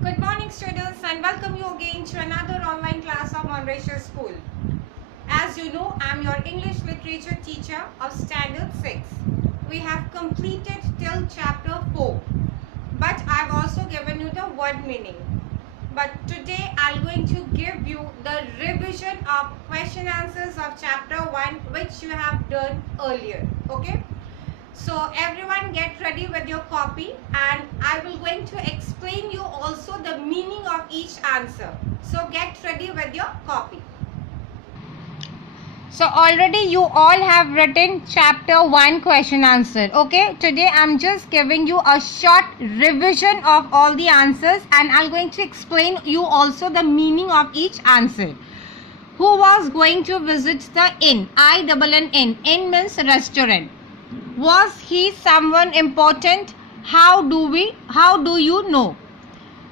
Good morning students and welcome you again to another online class of Monresha School. As you know, I am your English literature teacher of standard 6. We have completed till chapter 4, but I have also given you the word meaning. But today I am going to give you the revision of question answers of chapter 1 which you have done earlier. Okay? So everyone get ready with your copy and I will going to explain you also the meaning of each answer. So get ready with your copy. So already you all have written chapter 1 question answer. Okay, today I am just giving you a short revision of all the answers and I am going to explain you also the meaning of each answer. Who was going to visit the inn? I-double-N-N. Inn means restaurant. Was he someone important? How do you know?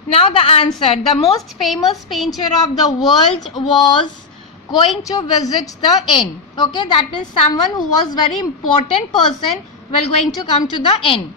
Now the answer. The most famous painter of the world was going to visit the inn. Okay, that means someone who was very important person will going to come to the inn.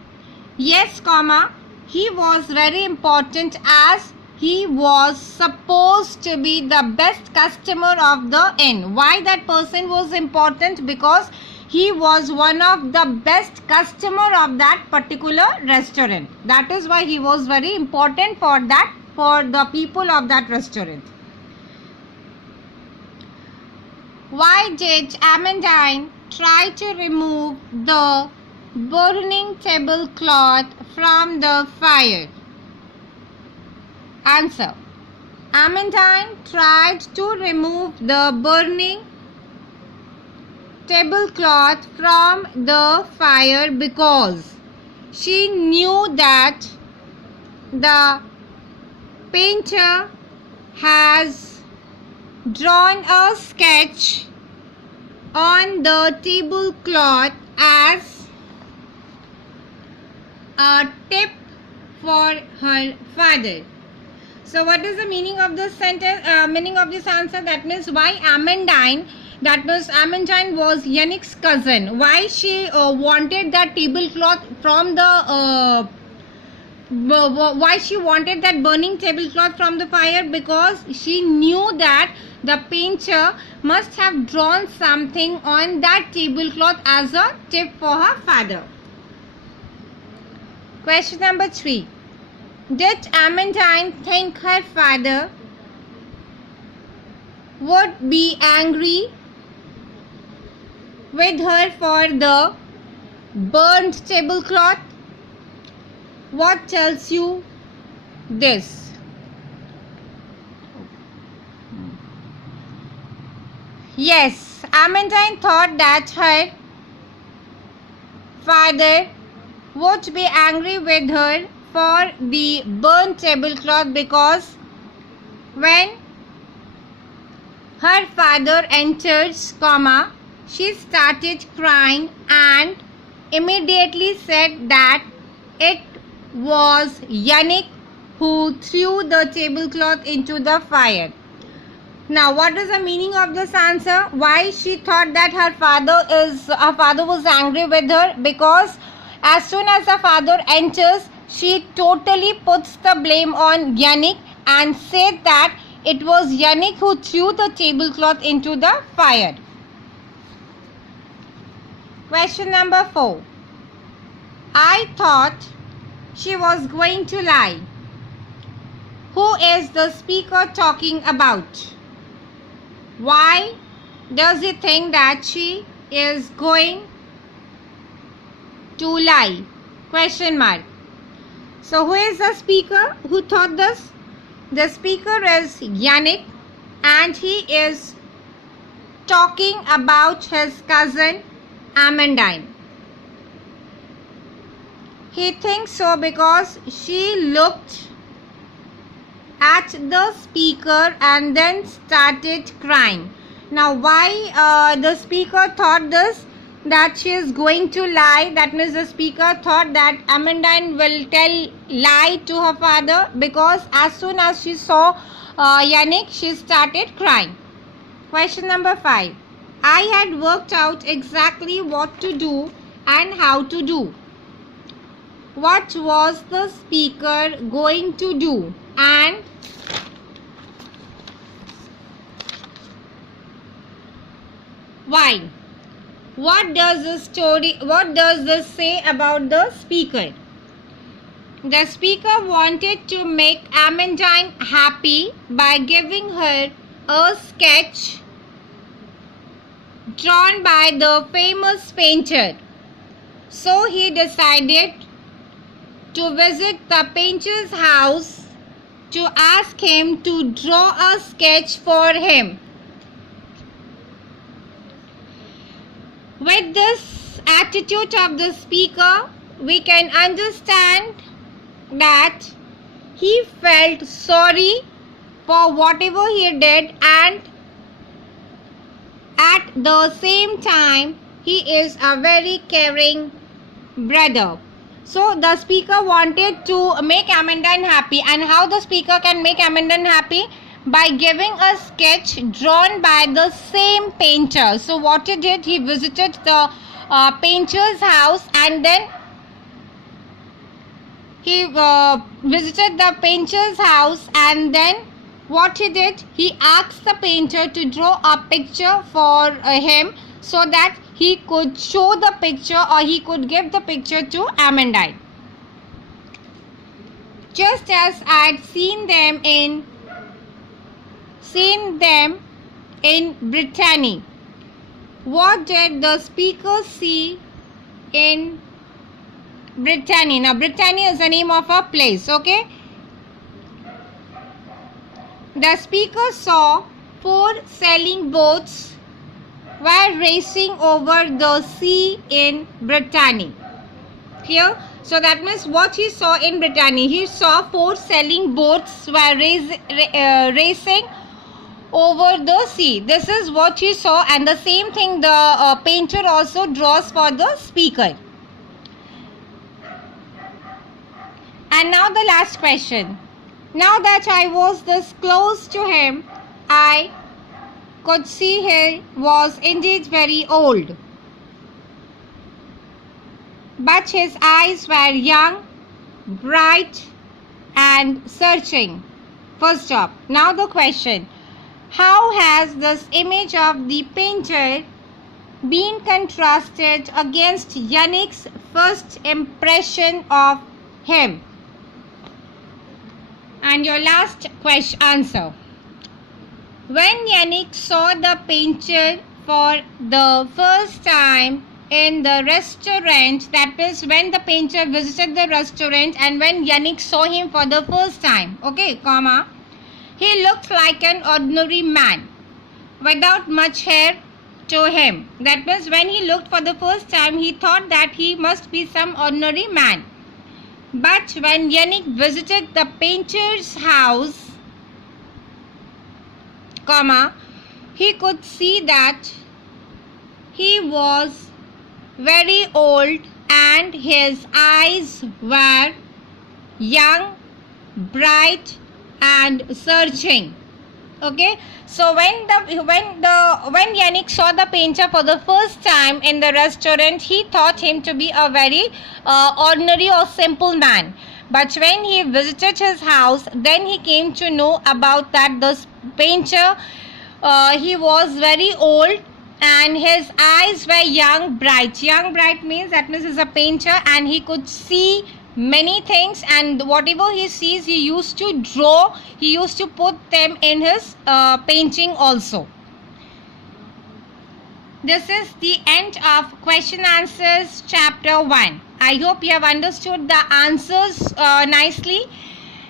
Yes, comma, he was very important as he was supposed to be the best customer of the inn. Why that person was important? Because he was one of the best customer of that particular restaurant. That is why he was very important for the people of that restaurant. Why did Amandine try to remove the burning tablecloth from the fire? Answer. Amandine tried to remove the burning tablecloth from the fire because she knew that the painter has drawn a sketch on the tablecloth as a tip for her father. So what is the meaning of this sentence? Meaning of this answer? That means why Amandine. That was Amandine was Yannick's cousin. Why she wanted that tablecloth from the why she wanted that burning tablecloth from the fire? Because she knew that the painter must have drawn something on that tablecloth as a tip for her father. Question number 3. Did Amandine think her father would be angry with her for the burnt tablecloth? What tells you this? Yes, Amandine thought that her father would be angry with her for the burnt tablecloth because when her father enters, comma, she started crying and immediately said that it was Yannick who threw the tablecloth into the fire. Now, what is the meaning of this answer? Why she thought that her father was angry with her? Because as soon as her father enters, she totally puts the blame on Yannick and said that it was Yannick who threw the tablecloth into the fire. Question number 4. I thought she was going to lie. Who is the speaker talking about? Why does he think that she is going to lie? Question mark. So who is the speaker who thought this? The speaker is Yannick and he is talking about his cousin Amandine. He thinks so because she looked at the speaker and then started crying. Now why the speaker thought this? That she is going to lie. That means the speaker thought that Amandine will tell lie to her father because as soon as she saw Yannick, she started crying. Question number 5. I had worked out exactly what to do and how to do. what was the speaker going to do and why? What does this say about the speaker? The speaker wanted to make Amandine happy by giving her a sketch drawn by the famous painter. So he decided to visit the painter's house to ask him to draw a sketch for him. With this attitude of the speaker, we can understand that he felt sorry for whatever he did, and at the same time he is a very caring brother. So the speaker wanted to make Amandine happy, and how the speaker can make Amandine happy? By giving a sketch drawn by the same painter. So what he did, he visited the painter's house, and then he visited the painter's house, and then what he did, he asked the painter to draw a picture for him, so that he could show the picture, or he could give the picture to Amandine. Just as I had seen them in Brittany. What did the speaker see in Brittany? Now Brittany is the name of a place, okay? The speaker saw 4 sailing boats were racing over the sea in Brittany. Clear? So that means what he saw in Brittany, he saw 4 sailing boats were racing over the sea. This is what he saw, and the same thing the painter also draws for the speaker. And now the last question. Now that I was this close to him, I could see he was indeed very old, but his eyes were young, bright and searching. Full stop. Now the question. How has this image of the painter been contrasted against Yannick's first impression of him? And your last question answer. When Yannick saw the painter for the first time in the restaurant, that is when the painter visited the restaurant and when Yannick saw him for the first time, okay, comma, he looked like an ordinary man without much hair to him. That means when he looked for the first time, he thought that he must be some ordinary man. But when Yannick visited the painter's house, comma, he could see that he was very old and his eyes were young, bright and searching. Okay, so when Yannick saw the painter for the first time in the restaurant, he thought him to be a very ordinary or simple man. But when he visited his house, then he came to know about that the painter, he was very old and his eyes were young, bright. Young, bright means that means he's a painter and he could see many things, and whatever he sees, he used to draw, he used to put them in his painting also. This is the end of question answers chapter 1. I hope you have understood the answers nicely,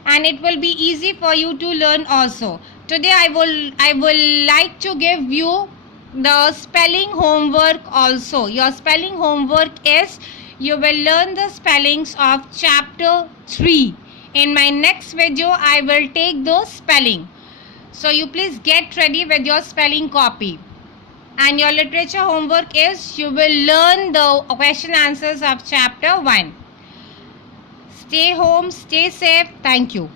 and it will be easy for you to learn also. Today I will like to give you the spelling homework also. Your spelling homework is, you will learn the spellings of chapter 3. In my next video, I will take those spelling. So you please get ready with your spelling copy. And your literature homework is, you will learn the question answers of chapter 1. Stay home, stay safe. Thank you.